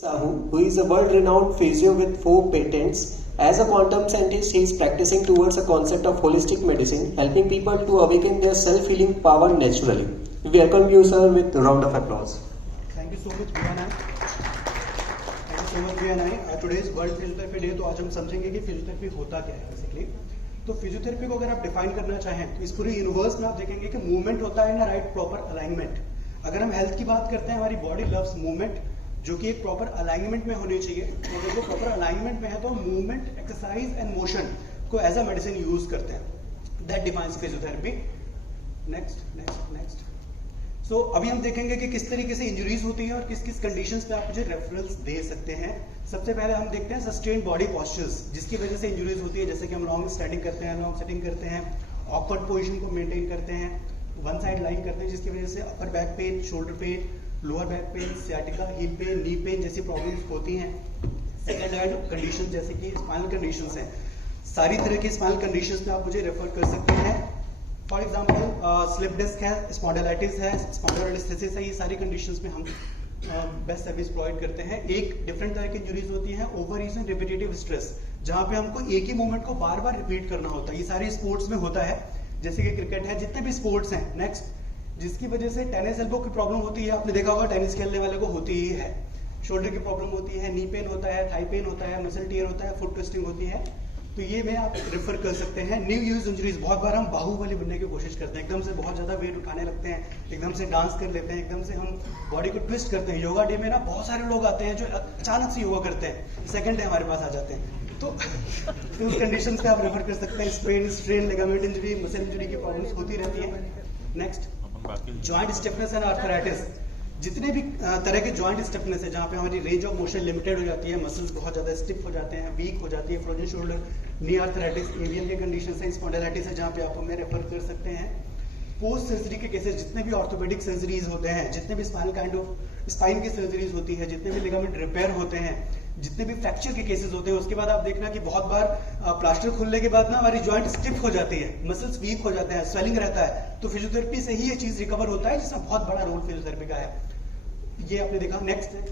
Sahu, who is a world-renowned physio with 4 patents. As a quantum scientist, he is practicing towards a concept of holistic medicine, helping people to awaken their self-healing power naturally. We welcome you, sir, with a round of applause. Thank you so much, Vianai. Thank you so much, Vianai. Today is world physiotherapy day, तो आज हम समझेंगे कि physiotherapy होता क्या है basically. तो physiotherapy को अगर आप डिफाइन करना चाहें तो इस पूरे यूनिवर्स में आप देखेंगे कि मूवमेंट होता है ना, राइट प्रॉपर अलाइनमेंट. अगर हम हेल्थ की बात करते हैं, हमारी बॉडी लव्स मूवमेंट, जो कि एक प्रॉपर अलाइनमेंट में होनी चाहिए. तो अगर वो प्रॉपर अलाइनमेंट में है तो मूवमेंट, एक्सरसाइज एंड मोशन को एज अ मेडिसिन यूज करते हैं. That defines physiotherapy. नेक्स्ट. सो अभी हम देखेंगे कि किस तरीके से इंजरीज होती है और किस किस कंडीशंस पे आप मुझे रेफरल्स दे सकते हैं. सबसे पहले हम देखते हैं सस्टेन्ड बॉडी पोस्चर्स, जिसकी वजह से इंजरीज होती है. जैसे कि हम लॉन्ग स्टैंडिंग करते हैं, लॉन्ग सिटिंग करते हैं, ऑकवर्ड पोजीशन को मेंटेन करते हैं, वन साइड लाइन करते हैं, जिसकी वजह से upper back pain, shoulder pain, lower back pain, sciatica, heal pen, knee pain जैसी प्रॉब्लम्स होती हैं. सेकेंड हैंड कंडीशन जैसे कि स्पाइनल कंडीशंस हैं, सारी तरह की स्पाइनल कंडीशंस में आप मुझे रेफर कर सकते हैं. फॉर एग्जाम्पल स्लिप डिस्क है, स्पॉन्डिलाइटिस है, स्पॉन्डिलोलिस्थेसिस है, ये सारी कंडीशंस में हम बेस्ट सर्विस प्रोवाइड करते हैं. एक डिफरेंट तरह की इंजरीज होती हैं, over use and repetitive stress, जहां पे हमको एक ही मूवमेंट को बार बार रिपीट करना होता है. ये सारे स्पोर्ट्स में होता है, जैसे कि क्रिकेट है, जितने भी स्पोर्ट्स हैं. नेक्स्ट, जिसकी वजह से टेनिस एल्बो की प्रॉब्लम होती है. आपने देखा होगा टेनिस खेलने वाले को होती ही है. शोल्डर की प्रॉब्लम होती है, नी पेन होता है, थाई पेन होता है, मसल टियर होता है, फुट ट्विस्टिंग होती है. तो ये में आप रेफर कर सकते हैं. न्यू यूज इंजरीज, बहुत बार हम बाहुबली बनने की कोशिश करते हैं, एकदम से बहुत ज्यादा वेट उठाने लगते हैं, एकदम से डांस कर लेते हैं, एकदम से हम बॉडी को ट्विस्ट करते हैं. योगा डे में ना बहुत सारे लोग आते हैं जो अचानक से योगा करते हैं, सेकंड डे हमारे पास आ जाते हैं. तो उस कंडीशन पे आप रेफर कर सकते हैं. Strain, ligament injury, muscle injury की प्रॉब्लम्स होती रहती है. Next, joint stiffness and arthritis. जितने भी तरह के जॉइंट स्टिफनेस है, जहाँ पे हमारी रेंज ऑफ मोशन लिमिटेड हो जाती है, मसल्स बहुत ज्यादा स्टिफ हो जाते हैं, वीक हो जाती है, फ्रोजन शोल्डर, नी आर्थराइटिस, एवियन के कंडीशन है, स्पॉन्डिलाइटिस है, जहाँ पे आप हमें रेफर कर सकते हैं. पोस्ट सर्जरी के केसेस, जितने भी ऑर्थोपेडिक सर्जरीज होते हैं, जितने भी स्पाइन की सर्जरीज होती है, जितने भी लिगामेंट रिपेयर होते हैं, जितने भी फ्रैक्चर के केसेस होते हैं, उसके बाद आप देखना कि बहुत बार प्लास्टर खुलने के बाद ना हमारी जॉइंट स्टिफ हो जाती है, मसल्स वीक हो जाते हैं, स्वेलिंग रहता है. तो फिजियोथेरेपी से ही ये चीज रिकवर होता है, जिसमें बहुत बड़ा रोल फिजियोथेरेपी का है. ये आपने देखा. नेक्स्ट है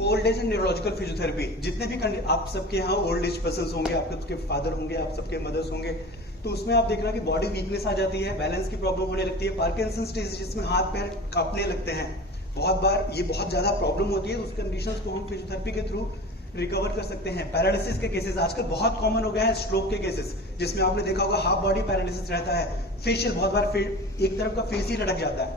old age and neurological physiotherapy. जितने भी आप सबके यहाँ ओल्ड एज पर्सन होंगे, आपके फादर होंगे, आप सबके मदर्स होंगे, तो उसमें आप देखना कि बॉडी वीकनेस आ जाती है, बैलेंस की प्रॉब्लम होने लगती है, पार्किंसंस डिजीज, जिसमें हाथ पैर कांपने लगते हैं. बहुत बार ये बहुत ज्यादा प्रॉब्लम होती है. उस कंडीशंस को हम फिजियोथेरेपी के थ्रू रिकवर कर सकते हैं. पैरालिसिस के केसेस आजकल बहुत कॉमन हो गए हैं. स्ट्रोक के केसेस, जिसमें आपने देखा होगा हाफ बॉडी पैरालिसिस रहता है. फेशियल, बहुत बार एक तरफ का फेस ही लटक जाता है,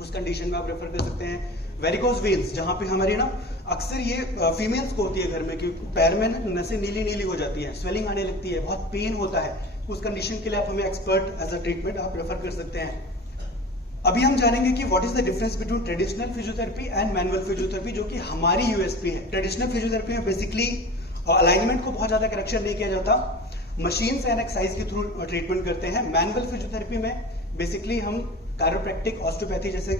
उस कंडीशन में आप रेफर कर सकते हैं. वेरिकोज वेन्स, जहां पे हमारी ना अक्सर ये फीमेल्स को होती है घर में, कि पैर में नसें नीली नीली हो जाती है, स्वेलिंग आने लगती है, बहुत पेन होता है. उस कंडीशन के लिए आप हमें एक्सपर्ट एज अ ट्रीटमेंट आप रेफर कर सकते हैं. अभी हम जानेंगे कि what is the difference between traditional physiotherapy and manual physiotherapy, जो कि हमारी यूएसपी है. ट्रेडिशनल फिजियोथेरेपी में बेसिकली अलाइनमेंट को बहुत ज्यादा करेक्शन नहीं किया जाता, मशीन्स एंड एक्सरसाइज के थ्रू ट्रीटमेंट करते हैं. मैनुअल फिजियोथेरेपी में बेसिकली हम कायरोप्रैक्टिक, ऑस्टियोपैथी जैसे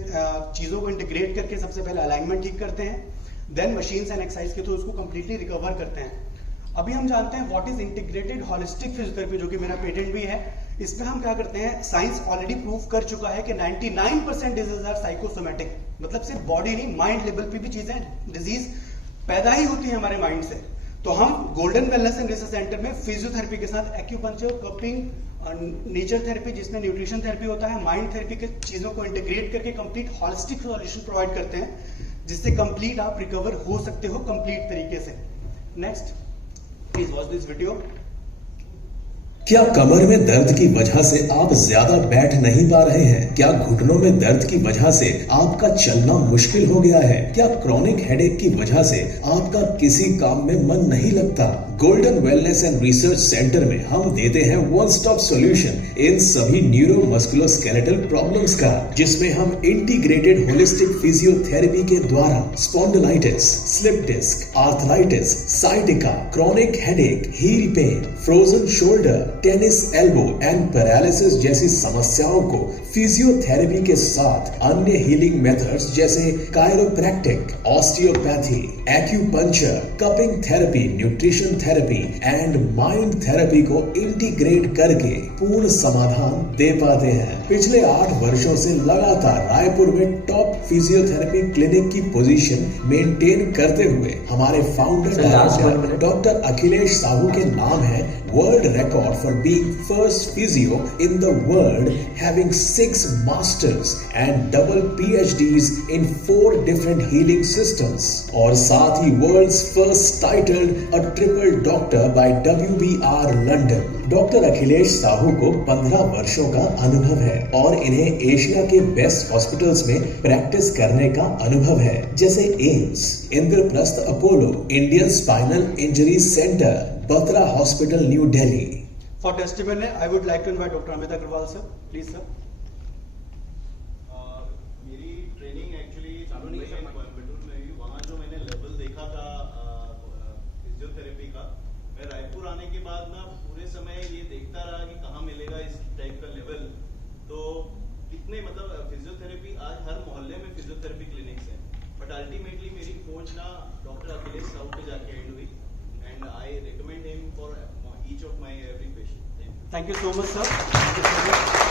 चीजों को इंटीग्रेट करके सबसे पहले अलाइनमेंट ठीक करते हैं, देन मशीन्स एंड एक्सरसाइज के थ्रू उसको कंप्लीटली रिकवर करते हैं. अभी हम जानते हैं what is integrated holistic physiotherapy, जो कि मेरा पेटेंट भी है. इसमें हम क्या करते हैं, साइंस ऑलरेडी प्रूव कर चुका है कि 99% डिजीज आर साइकोसोमैटिक. मतलब सिर्फ बॉडी नहीं, माइंड लेवल पे भी चीजें, डिजीज पैदा ही होती है हमारे माइंड से. तो हम golden wellness and research centre में फिजियोथेरेपी के साथ एक्यूपंक्चर, कपिंग, नेचर थेरेपी जिसमें न्यूट्रिशन थेरेपी होता है, माइंड थेरेपी के चीजों को इंटीग्रेट करके कंप्लीट होलिस्टिक सॉल्यूशन प्रोवाइड करते हैं, जिससे कंप्लीट आप रिकवर हो सकते हो कंप्लीट तरीके से. Next, please watch this video. क्या कमर में दर्द की वजह से आप ज्यादा बैठ नहीं पा रहे हैं? क्या घुटनों में दर्द की वजह से आपका चलना मुश्किल हो गया है? क्या क्रॉनिक हेडेक की वजह से आपका किसी काम में मन नहीं लगता? Golden wellness and research centre में हम देते हैं वन स्टॉप सॉल्यूशन इन सभी न्यूरो मस्कुलोस्केलेटल प्रॉब्लम्स का, जिसमें हम इंटीग्रेटेड होलिस्टिक फिजियोथेरेपी के द्वारा spondylitis, slip disc, arthritis, sciatica, chronic headache, heel pain, frozen shoulder, tennis elbow and paralysis जैसी समस्याओं को फिजियोथेरेपी के साथ अन्य हीलिंग मेथड्स जैसे chiropractic, osteopathy, acupuncture, cupping therapy, nutrition therapy and mind therapy को इंटीग्रेट करके पूर्ण समाधान दे पाते हैं। पिछले 8 वर्षों से लगातार रायपुर में टॉप फिजियोथेरेपी क्लिनिक की पोजीशन मेंटेन करते हुए हमारे founder director doctor Akhilesh Sahu के नाम है world record for being first physio in the world having 6 masters and double PhDs in 4 different healing systems और साथ ही world's first titled a triple doctor by WBR London. Doctor Akhilesh Sahu को 15 वर्षों का अनुभव है और इन्हें एशिया के बेस्ट हॉस्पिटल्स में प्रैक्टिस करने का अनुभव है, जैसे AIIMS, Indraprastha Apollo, Indian spinal injury centre, Batra hospital, New Delhi. For testimony I would like to invite doctor Amit Agarwal sir, please sir. मेरी ट्रेनिंग एक्चुअली कोयम्बटूर में हुई। वहाँ जो मैंने लेवल देखा था फिजियोथेरेपी का, मैं रायपुर आने के बाद ना पूरे समय ये देखता रहा कि कहाँ मिलेगा इस टाइप का लेवल। तो कितने मतलब फिजियोथेरेपी आज हर मोहल्ले में फिजियोथेरेपी क्लिनिक्स हैं, बट अल्टीमेटली मेरी खोज ना डॉक्टर अखिलेश साहू पे जाके एंड हुई and I recommend him for each of my every patient. Thank you so much sir.